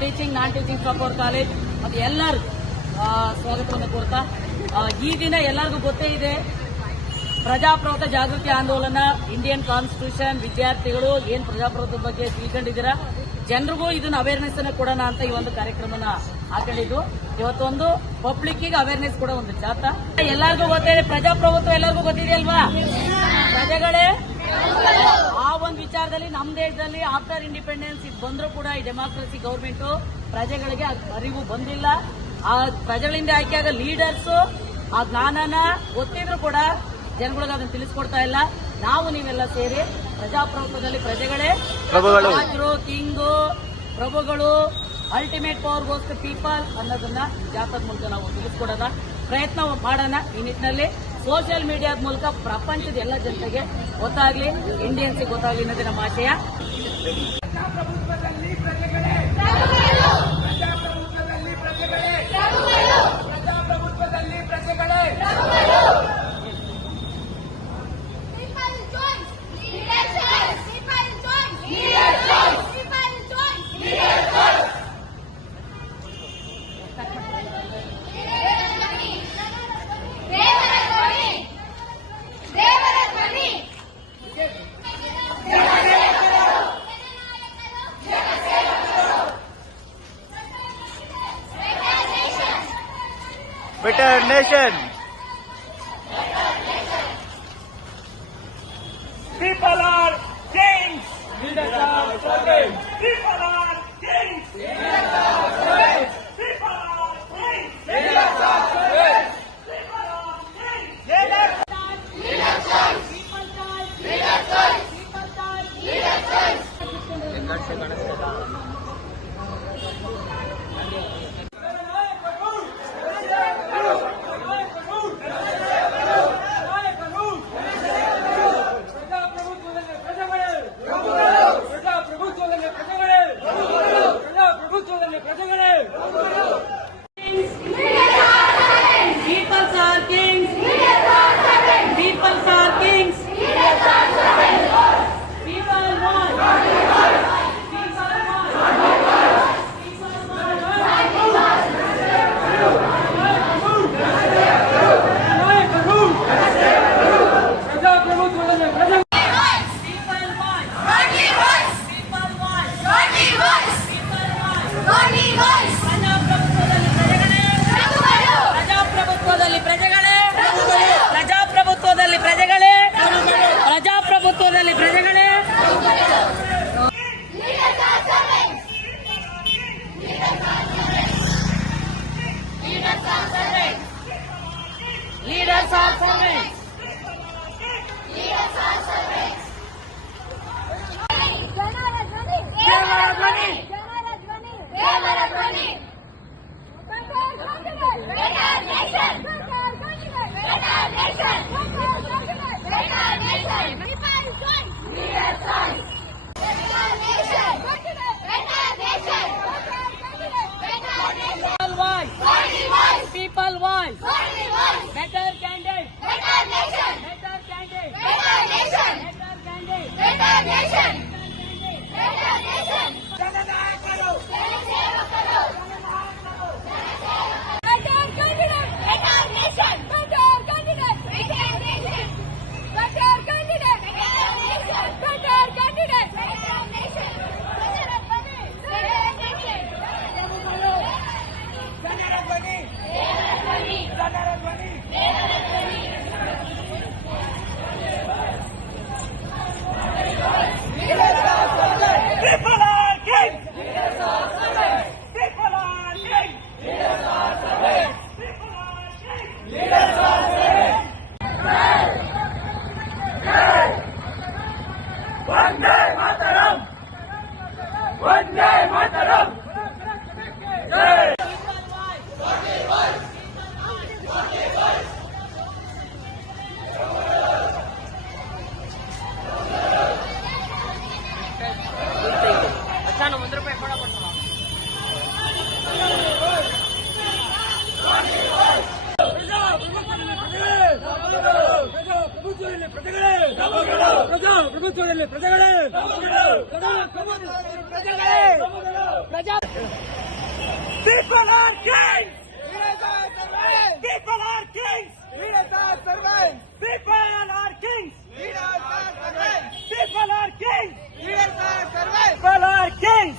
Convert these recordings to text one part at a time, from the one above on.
Teaching non teaching support college ಮತ್ತು ಎಲ್ಲರಿಗೂ ಸ್ವಾಗತವನ್ನು ಕೋರ್ತಾ ಈ ದಿನ ಎಲ್ಲರಿಗೂ ಗೊತ್ತೇ ಇದೆ, ಪ್ರಜಾಪ್ರಭುತ್ವ ಜಾಗೃತಿ ಆಂದೋಲನ ಇಂಡಿಯನ್ ಕಾನ್ಸ್ಟಿಟ್ಯೂಷನ್ ವಿದ್ಯಾರ್ಥಿಗಳು ಏನ್ ಪ್ರಜಾಪ್ರಭುತ್ವ ಬಗ್ಗೆ ತಿಳ್ಕೊಂಡಿದ್ದೀರಾ? ಜನರಿಗೂ ಇದನ್ನ ಅವೇರ್ನೆಸ್ ಅನ್ನು ಕೊಡೋಣ ಅಂತ ಈ ಒಂದು ಕಾರ್ಯಕ್ರಮನ ಹಾಕೊಂಡಿದ್ದು ಇವತ್ತೊಂದು ಪಬ್ಲಿಕ್ಗೆ ಅವೇರ್ನೆಸ್ ಕೂಡ ಒಂದು ಜಾಥಾ ಎಲ್ಲರಿಗೂ ಗೊತ್ತಿದೆ ಪ್ರಜಾಪ್ರಭುತ್ವ ಎಲ್ಲರಿಗೂ ಗೊತ್ತಿದೆಯಲ್ವಾ? ಪ್ರಜೆಗಳೇ ಆ ಒಂದು ವಿಚಾರದಲ್ಲಿ ನಮ್ಮ ದೇಶದಲ್ಲಿ ಆಫ್ಟರ್ ಇಂಡಿಪೆಂಡೆನ್ಸ್ ಇದು ಬಂದರೂ ಕೂಡ ಈ ಡೆಮಾಕ್ರಸಿ ಗೌರ್ಮೆಂಟ್ ಪ್ರಜೆಗಳಿಗೆ ಅದ್ ಅರಿವು ಬಂದಿಲ್ಲ. ಆ ಪ್ರಜೆಗಳಿಂದ ಆಯ್ಕೆಯಾದ ಲೀಡರ್ಸ್ ಆ ಜ್ಞಾನನ ಗೊತ್ತಿದ್ರು ಕೂಡ ಜನಗಳಿಗೆ ಅದನ್ನು ತಿಳಿಸ್ಕೊಡ್ತಾ ಇಲ್ಲ. ನಾವು ನೀವೆಲ್ಲ ಸೇರಿ ಪ್ರಜಾಪ್ರಭುತ್ವದಲ್ಲಿ ಪ್ರಜೆಗಳೇ ಪ್ರಭುಗಳು. ಕಿಂಗು ಪ್ರಭುಗಳು ultimate power goes to people ಅನ್ನೋದನ್ನ ಜಾತದ ಮೂಲಕ ನಾವು ತಿಳಿಸ್ಕೊಡೋಣ. ಪ್ರಯತ್ನ ಮಾಡೋಣ ಈ ನಿಟ್ಟಿನಲ್ಲಿ. ಸೋಷಿಯಲ್ ಮೀಡಿಯಾದ ಮೂಲಕ ಪ್ರಪಂಚದ ಎಲ್ಲ ಜನತೆಗೆ ಗೊತ್ತಾಗ್ಲಿ ಇಂಡಿಯನ್ಸ್ ಗೊತ್ತಾಗ್ಲಿ ಅನ್ನೋದೇ ನಮ್ಮ ಆಶಯ. better nation. People are kings. Are. People are kings. Vande Mataram! Vande Mataram! જય અચ્છા નો મંત્ર ಪ್ರಜೆಗಳೇ ಪ್ರಜಾಪ್ರಭುತ್ವದಲ್ಲಿ ಪ್ರಜೆಗಳೇ ಪ್ರಜಾ People are kings! People are kings! People are kings! People are kings! People are kings!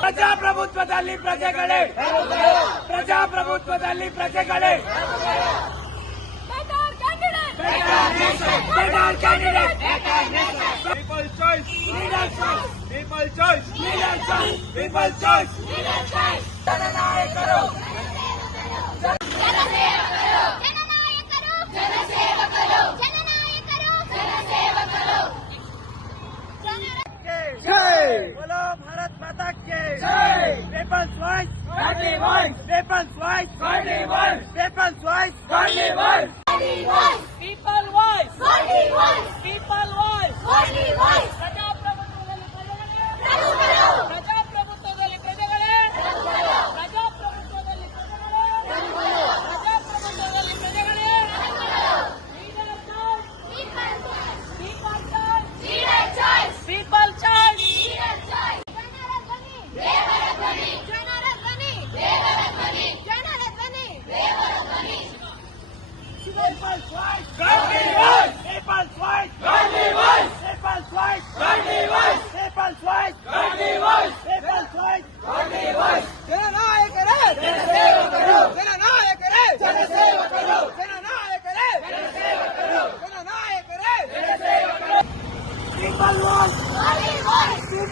ಪ್ರಜಾಪ್ರಭುತ್ವದಲ್ಲಿ ಪ್ರಜೆಗಳೇ ಪ್ರಜಾಪ್ರಭುತ್ವದಲ್ಲಿ ಪ್ರಜೆಗಳೇ ಪ್ರಜಾಪ್ರಭುತ್ವದಲ್ಲಿ ಪ್ರಜೆಗಳೇ People choice. Leader choice. People choice. Leader choice. People choice. ಜನನಾಯಕರು जय बोलो भारत माता की जय people's voice Gandhi voice people's voice Gandhi voice people's voice Gandhi voice People Only voice. People voice. Only voice.